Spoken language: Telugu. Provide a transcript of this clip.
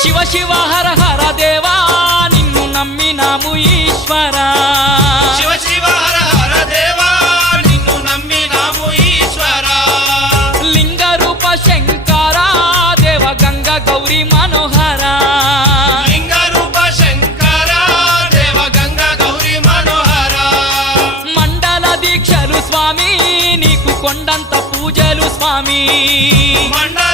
శివ శివ హర హర దేవా నిన్ను నమ్మినాము ఈశ్వరా శివ శివ హర హర దేవా నిన్ను నమ్మినాము ఈశ్వరా లింగ రూప శంకరా దేవ గంగ గౌరీ మనోహరా లింగ రూప శంకరా దేవ గంగ గౌరీ మనోహరా మండల దీక్షలు స్వామి నీకు కొండంత పూజలు స్వామి మండల